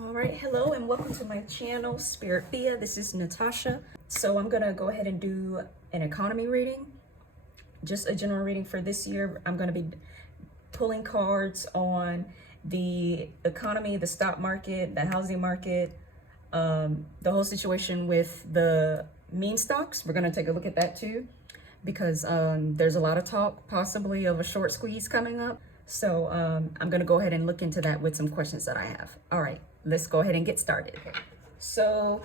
All right, hello and welcome to my channel, Spirit Via. This is Natasha. So I'm gonna go ahead and do an economy reading, just a general reading for this year. I'm gonna be pulling cards on the economy, the stock market, the housing market, the whole situation with the meme stocks. We're gonna take a look at that too, because there's a lot of talk possibly of a short squeeze coming up. So I'm gonna go ahead and look into that with some questions that I have. All right, let's go ahead and get started. So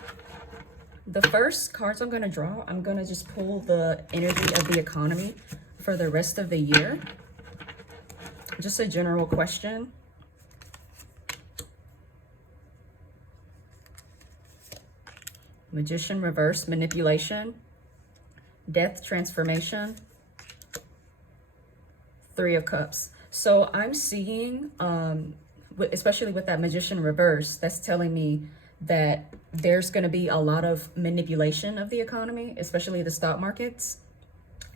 the first cards I'm gonna draw, I'm gonna just pull the energy of the economy for the rest of the year. Just a general question. Magician reverse, manipulation, death, transformation, Three of Cups. So I'm seeing, especially with that Magician reverse, that's telling me that there's going to be a lot of manipulation of the economy, especially the stock markets.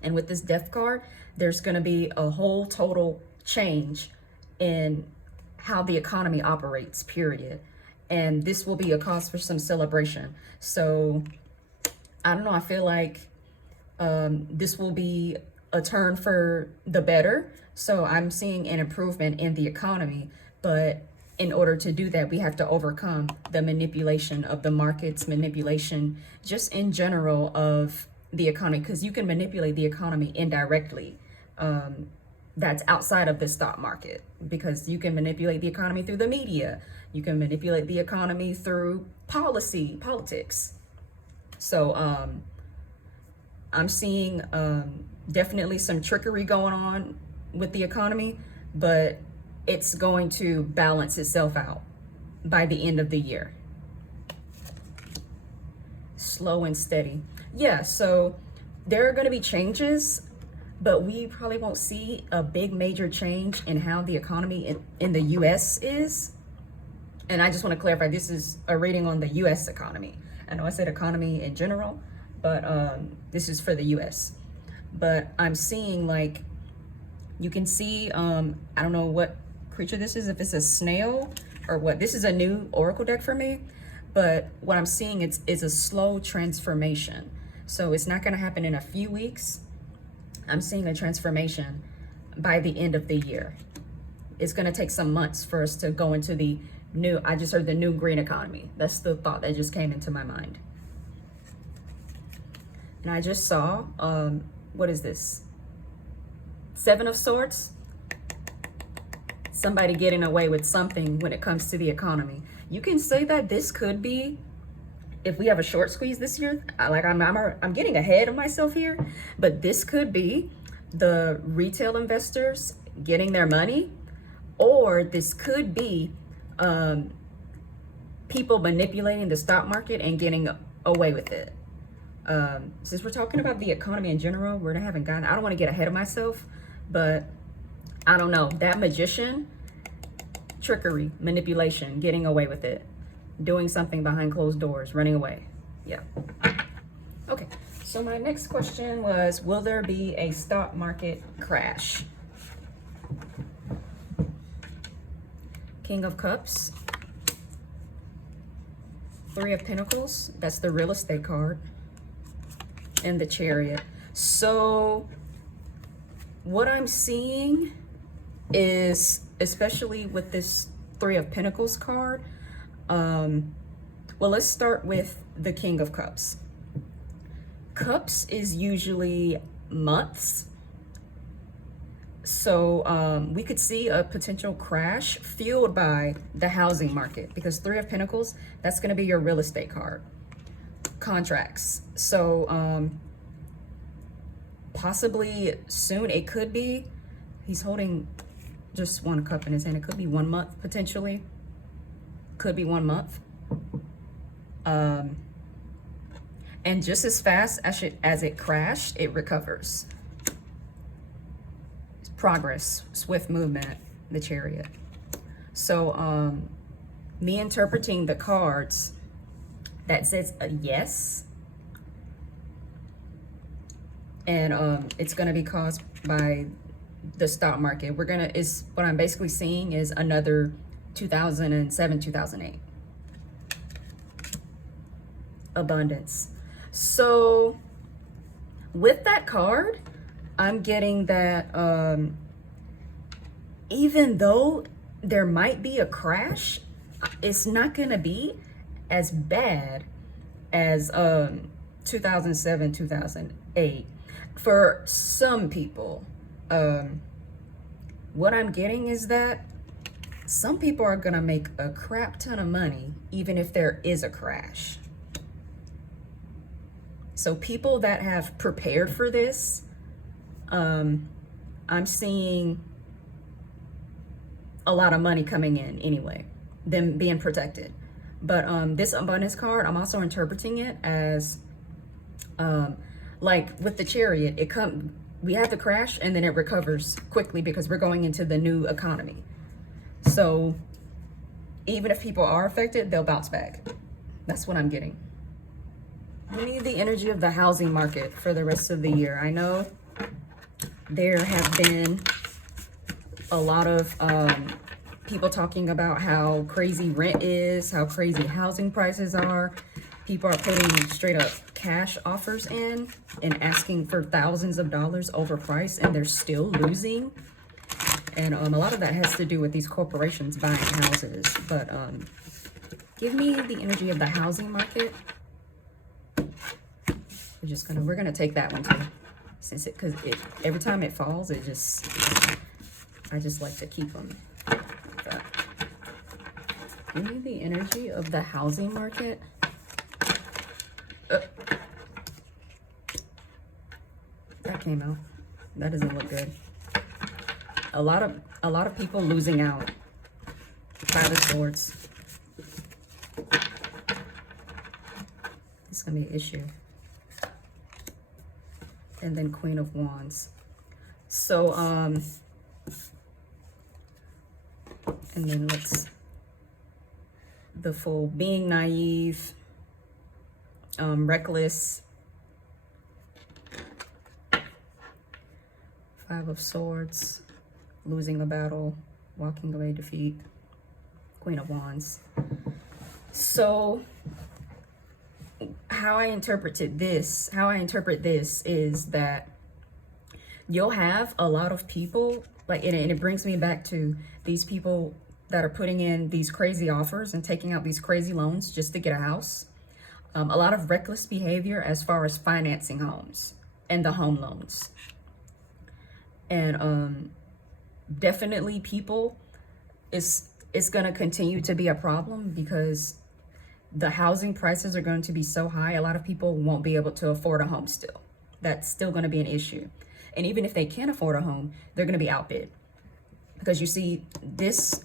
And with this Death card, there's going to be a whole total change in how the economy operates, period. And this will be a cause for some celebration. So I don't know, I feel like this will be a turn for the better. So I'm seeing an improvement in the economy, but in order to do that, we have to overcome the manipulation of the markets, manipulation just in general of the economy, because you can manipulate the economy indirectly. That's outside of the stock market, because you can manipulate the economy through the media. You can manipulate the economy through politics. So I'm seeing definitely some trickery going on with the economy, but it's going to balance itself out by the end of the year. Slow and steady. Yeah, so there are going to be changes, but we probably won't see a big major change in how the economy in the US is. And I just want to clarify, this is a reading on the US economy. I know I said economy in general, but this is for the US. But I'm seeing, like, you can see, I don't know what creature this is, if it's a snail or what. This is a new oracle deck for me, but what I'm seeing is a slow transformation. So it's not going to happen in a few weeks. I'm seeing a transformation by the end of the year. It's going to take some months for us to go into the new, I just heard the new green economy. That's the thought that just came into my mind. And I just saw, what is this? Seven of Swords. Somebody getting away with something when it comes to the economy. You can say that this could be, if we have a short squeeze this year, I'm getting ahead of myself here, but this could be the retail investors getting their money, or this could be people manipulating the stock market and getting away with it. Since we're talking about the economy in general, I don't want to get ahead of myself, but I don't know, that magician, trickery, manipulation, getting away with it, doing something behind closed doors, running away. Yeah. Okay, so my next question was, will there be a stock market crash? King of Cups, Three of Pentacles, that's the real estate card, and the Chariot. So what I'm seeing is, especially with this Three of Pentacles card, well, let's start with the King of Cups. Cups is usually months. So we could see a potential crash fueled by the housing market, because Three of Pentacles, that's going to be your real estate card. Contracts. So possibly soon, it could be, he's holding just one cup in his hand. It could be 1 month potentially. Could be 1 month. And just as fast as it crashed, it recovers. Progress, swift movement, the Chariot. So me interpreting the cards, that says a yes, and it's going to be caused by the stock market. What I'm basically seeing is another 2007, 2008. abundance. So with that card, I'm getting that even though there might be a crash, it's not gonna be as bad as 2007, 2008 for some people. What I'm getting is that some people are gonna make a crap ton of money even if there is a crash. So people that have prepared for this, I'm seeing a lot of money coming in anyway, them being protected. But this abundance card, I'm also interpreting it as like with the Chariot, we have the crash and then it recovers quickly because we're going into the new economy. So even if people are affected, they'll bounce back. That's what I'm getting. We need the energy of the housing market for the rest of the year. I know there have been a lot of people talking about how crazy rent is, how crazy housing prices are. People are putting straight up cash offers in and asking for thousands of dollars overpriced, and they're still losing. And a lot of that has to do with these corporations buying houses. But give me the energy of the housing market. We're gonna take that one too, because every time it falls, I just like to keep them. But give me the energy of the housing market. That came out. That doesn't look good. A lot of people losing out. Five of Swords. It's gonna be an issue. And then Queen of Wands. So and then the Fool, being naive, reckless. Five of Swords, losing a battle, walking away, defeat. Queen of Wands. So how I interpret this is that you'll have a lot of people, and it brings me back to these people that are putting in these crazy offers and taking out these crazy loans just to get a house. A lot of reckless behavior as far as financing homes and the home loans. And definitely people, it's going to continue to be a problem because the housing prices are going to be so high. A lot of people won't be able to afford a home still. That's still going to be an issue. And even if they can afford a home, they're going to be outbid. Because you see, this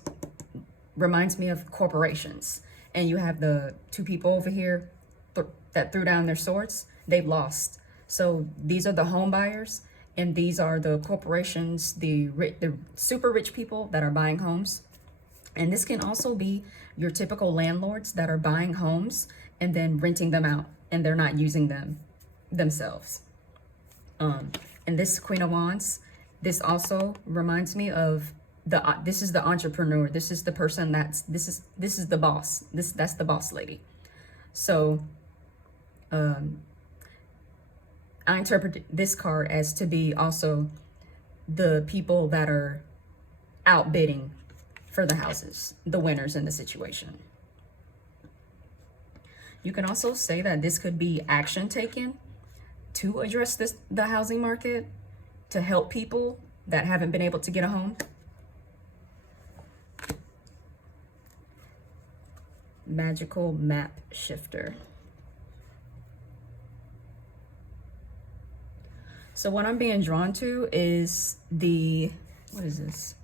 reminds me of corporations. And you have the two people over here that threw down their swords. They've lost. So these are the home buyers. And these are the corporations, the super rich people that are buying homes. And this can also be your typical landlords that are buying homes and then renting them out, and they're not using them themselves. And this Queen of Wands, this also reminds me of this is the entrepreneur. This is the person this is the boss. That's the boss lady. So I interpret this card as to be also the people that are outbidding for the houses, the winners in the situation. You can also say that this could be action taken to address the housing market, to help people that haven't been able to get a home. Magical map shifter. So what I'm being drawn to is what is this?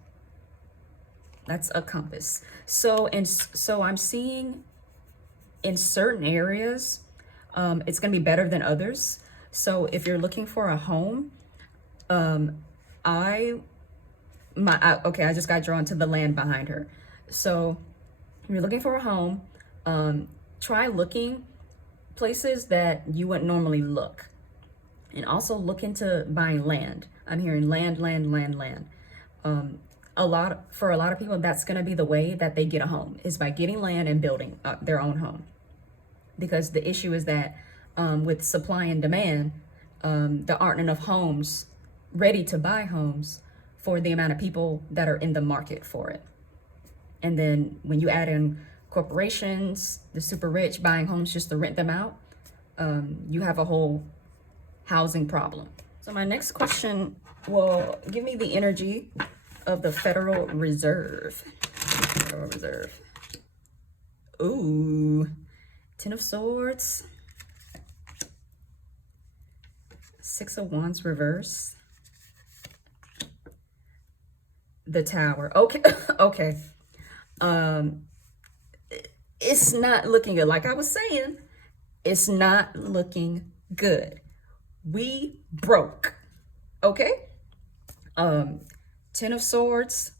That's a compass. So I'm seeing in certain areas, it's going to be better than others. So if you're looking for a home, I just got drawn to the land behind her. So if you're looking for a home, try looking places that you wouldn't normally look. And also look into buying land. I'm hearing land. For a lot of people, that's going to be the way that they get a home, is by getting land and building their own home. because the issue is that with supply and demand, there aren't enough homes ready to buy homes for the amount of people that are in the market for it. And then when you add in corporations, the super rich buying homes just to rent them out, you have a whole housing problem. So my next question will give me the energy of the Federal Reserve. Federal Reserve. Ooh, Ten of Swords. Six of Wands reverse. The Tower. Okay, okay. It's not looking good. Like I was saying, it's not looking good. We broke. Okay? Ten of Swords,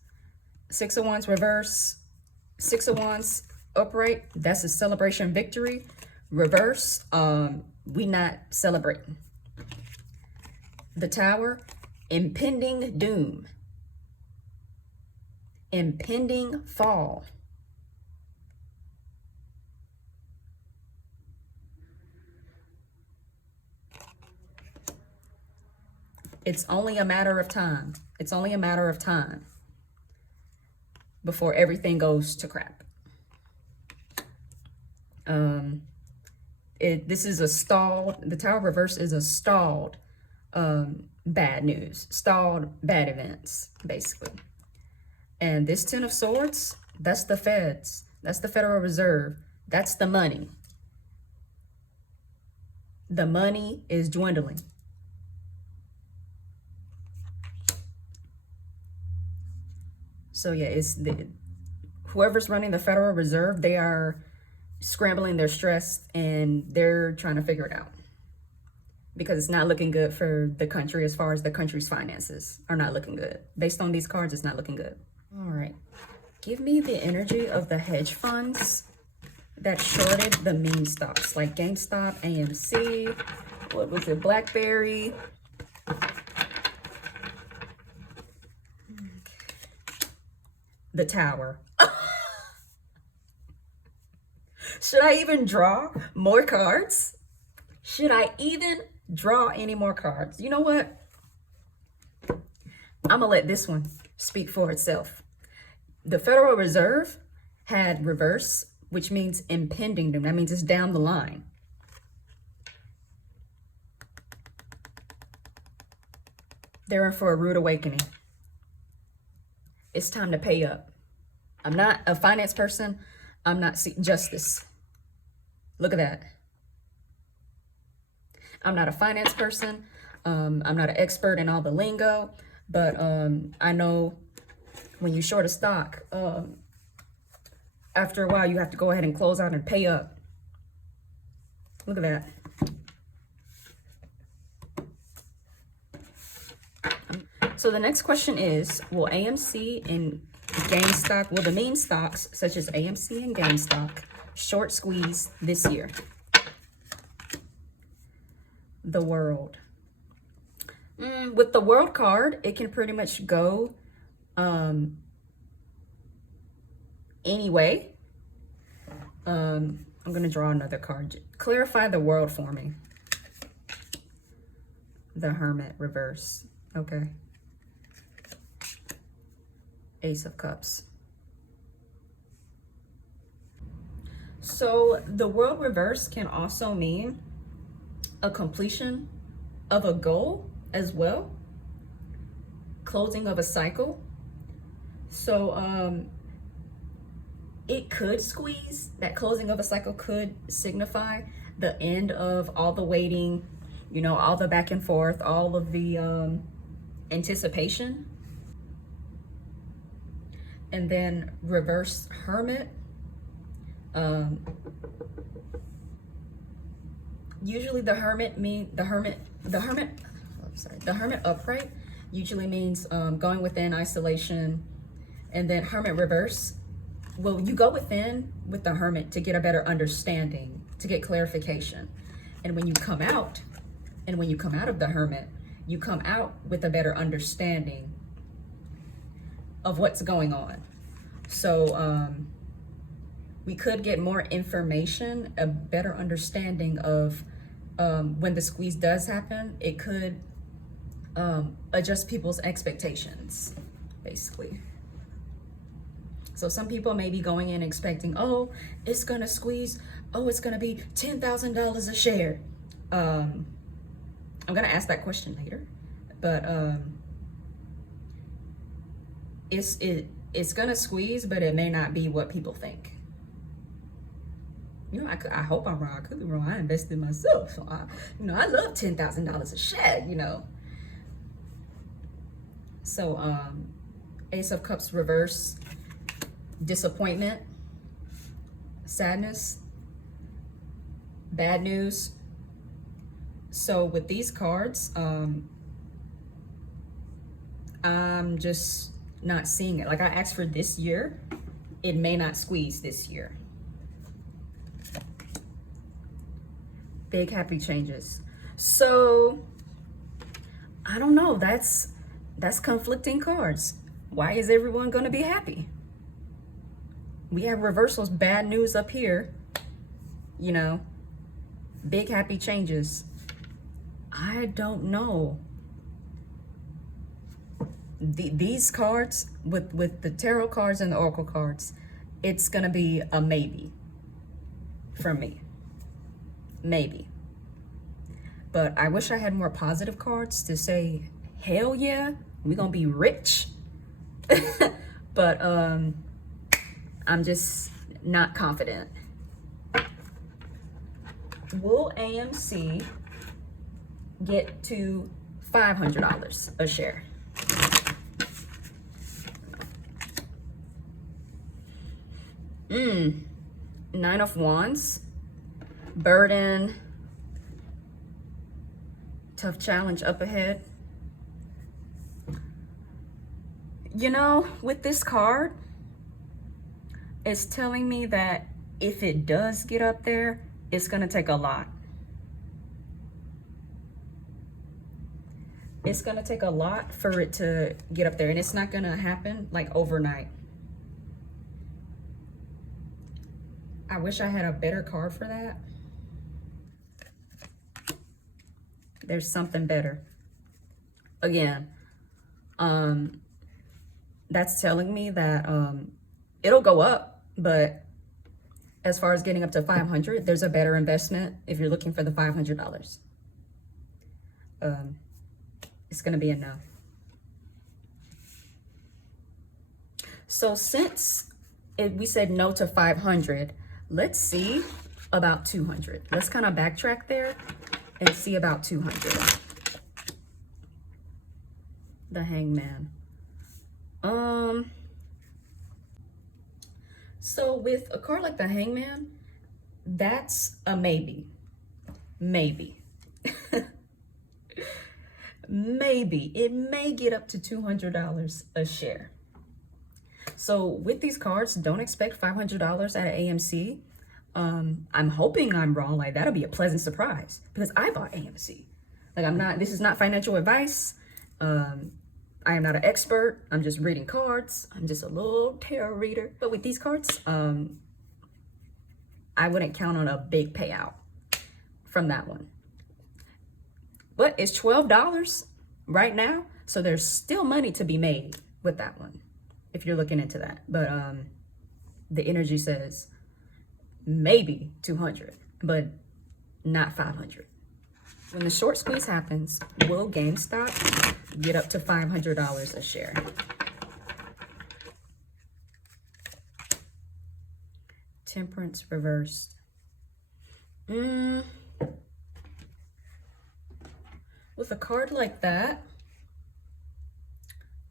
Six of Wands reverse, Six of Wands upright. That's a celebration victory. Reverse, we not celebrating. The Tower, impending doom. Impending fall. It's only a matter of time. It's only a matter of time before everything goes to crap. This is a stalled, the Tower reverse is a stalled bad news, stalled bad events, basically. And this Ten of Swords, that's the feds. That's the Federal Reserve. That's the money. The money is dwindling. So yeah, it's whoever's running the Federal Reserve, they are scrambling, they're stressed, and they're trying to figure it out. Because it's not looking good for the country as far as the country's finances are not looking good. Based on these cards, it's not looking good. All right. Give me the energy of the hedge funds that shorted the meme stocks like GameStop, AMC, what was it, BlackBerry. The Tower. Should I even draw more cards? Should I even draw any more cards? You know what? I'm gonna let this one speak for itself. The Federal Reserve had reverse, which means impending doom. That means it's down the line. They're in for a rude awakening. It's time to pay up. I'm not a finance person. I'm not seeking justice. Look at that. I'm not a finance person. I'm not an expert in all the lingo, but I know when you short a stock, after a while, you have to go ahead and close out and pay up. Look at that. So the next question is, will AMC and GameStop, will the meme stocks such as AMC and GameStop short squeeze this year? The World. With the World card, it can pretty much go anyway. I'm going to draw another card. Clarify the World for me. The Hermit reverse. Okay. Ace of Cups. So the World reverse can also mean a completion of a goal as well, closing of a cycle. So it could squeeze, that closing of a cycle could signify the end of all the waiting, you know, all the back and forth, all of the anticipation. And then reverse Hermit. Usually the Hermit upright usually means going within, isolation. And then Hermit reverse, well, you go within with the Hermit to get a better understanding, to get clarification. And when you come out of the Hermit, you come out with a better understanding of what's going on. So we could get more information, a better understanding of when the squeeze does happen. It could adjust people's expectations, basically. So some people may be going in expecting, oh, it's gonna squeeze, oh, it's gonna be $10,000 a share. I'm gonna ask that question later, but it's gonna squeeze, but it may not be what people think. You know, I hope I'm wrong. I could be wrong. I invested in myself, so I love $10,000 a share. So Ace of Cups reverse, disappointment, sadness, bad news. So with these cards, I'm just not seeing it. Like I asked for this year, it may not squeeze this year. Big happy changes. So I don't know. That's conflicting cards. Why is everyone going to be happy? We have reversals, bad news up here. Big happy changes. I don't know. These cards with the tarot cards and the oracle cards, it's gonna be a maybe for me. Maybe. But I wish I had more positive cards to say, hell yeah, we're gonna be rich. But I'm just not confident. Will AMC get to $500 a share? Nine of Wands, burden, tough challenge up ahead. With this card, it's telling me that if it does get up there, it's gonna take a lot. It's gonna take a lot for it to get up there, and it's not gonna happen like overnight. I wish I had a better card for that. There's something better. Again, that's telling me that it'll go up, but as far as getting up to 500, there's a better investment if you're looking for the $500. It's gonna be enough. So since we said no to 500, let's see about 200. Let's kind of backtrack there and see about 200. The Hangman. So with a card like the Hangman, that's a maybe. Maybe. Maybe. It may get up to $200 a share. So with these cards, don't expect $500 out of AMC. I'm hoping I'm wrong. Like, that'll be a pleasant surprise because I bought AMC. Like, this is not financial advice. I am not an expert. I'm just reading cards. I'm just a little tarot reader. But with these cards, I wouldn't count on a big payout from that one. But it's $12 right now. So there's still money to be made with that one if you're looking into that. But the energy says maybe 200, but not 500. When the short squeeze happens, will GameStop get up to $500 a share? Temperance reversed. With a card like that,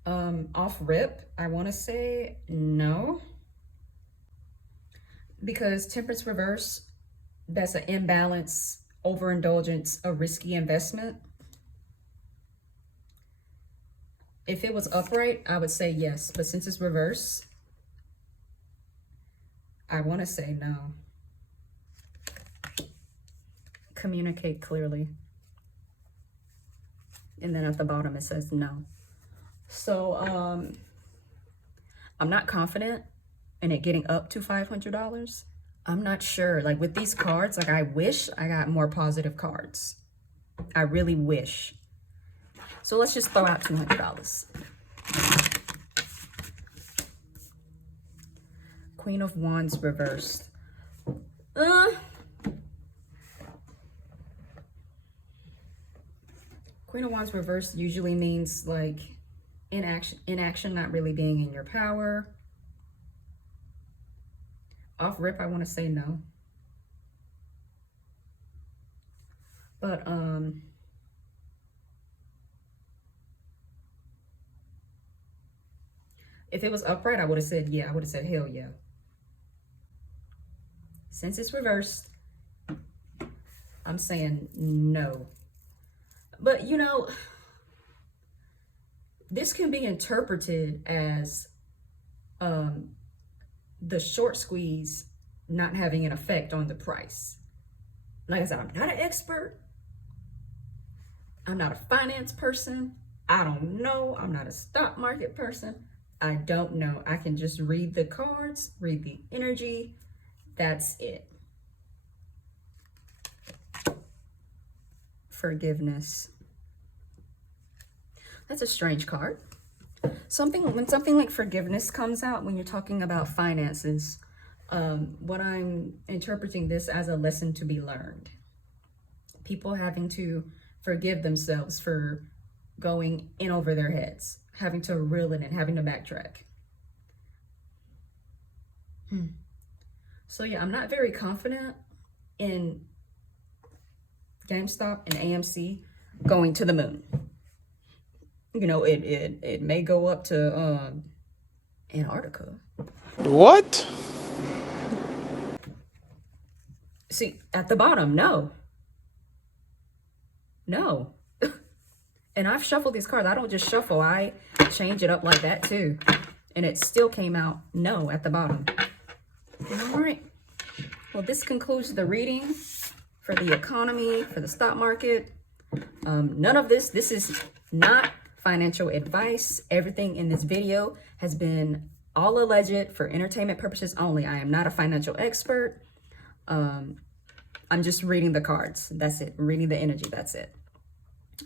off rip, I want to say no. Because temperance reverse, that's an imbalance, overindulgence, a risky investment. If it was upright, I would say yes. But since it's reverse, I want to say no. Communicate clearly. And then at the bottom, it says no. So I'm not confident and it getting up to $500. I'm not sure. Like with these cards, like I wish I got more positive cards. I really wish. So let's just throw out $200. Queen of Wands reversed. Queen of Wands reversed usually means like inaction, not really being in your power. Off rip, I want to say no. But if it was upright, I would have said yeah. I would have said hell yeah. Since it's reversed, I'm saying no. But you know, this can be interpreted as the short squeeze not having an effect on the price. Like I said, I'm not an expert. I'm not a finance person. I don't know. I'm not a stock market person. I don't know. I can just read the cards, read the energy. That's it. Forgiveness. That's a strange card. When something like forgiveness comes out, when you're talking about finances, what I'm interpreting this as a lesson to be learned. People having to forgive themselves for going in over their heads, having to reel it in, having to backtrack. So yeah, I'm not very confident in GameStop and AMC going to the moon. You know, it may go up to Antarctica. What? See, at the bottom, no. No. And I've shuffled these cards. I don't just shuffle. I change it up like that too. And it still came out no at the bottom. All right. Well, this concludes the reading for the economy, for the stock market. None of this is not financial advice. Everything in this video has been all alleged for entertainment purposes only. I am not a financial expert. I'm just reading the cards. That's it. Reading the energy. That's it.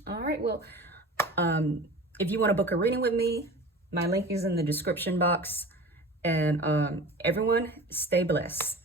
All right. Well, if you want to book a reading with me, my link is in the description box. And everyone, stay blessed.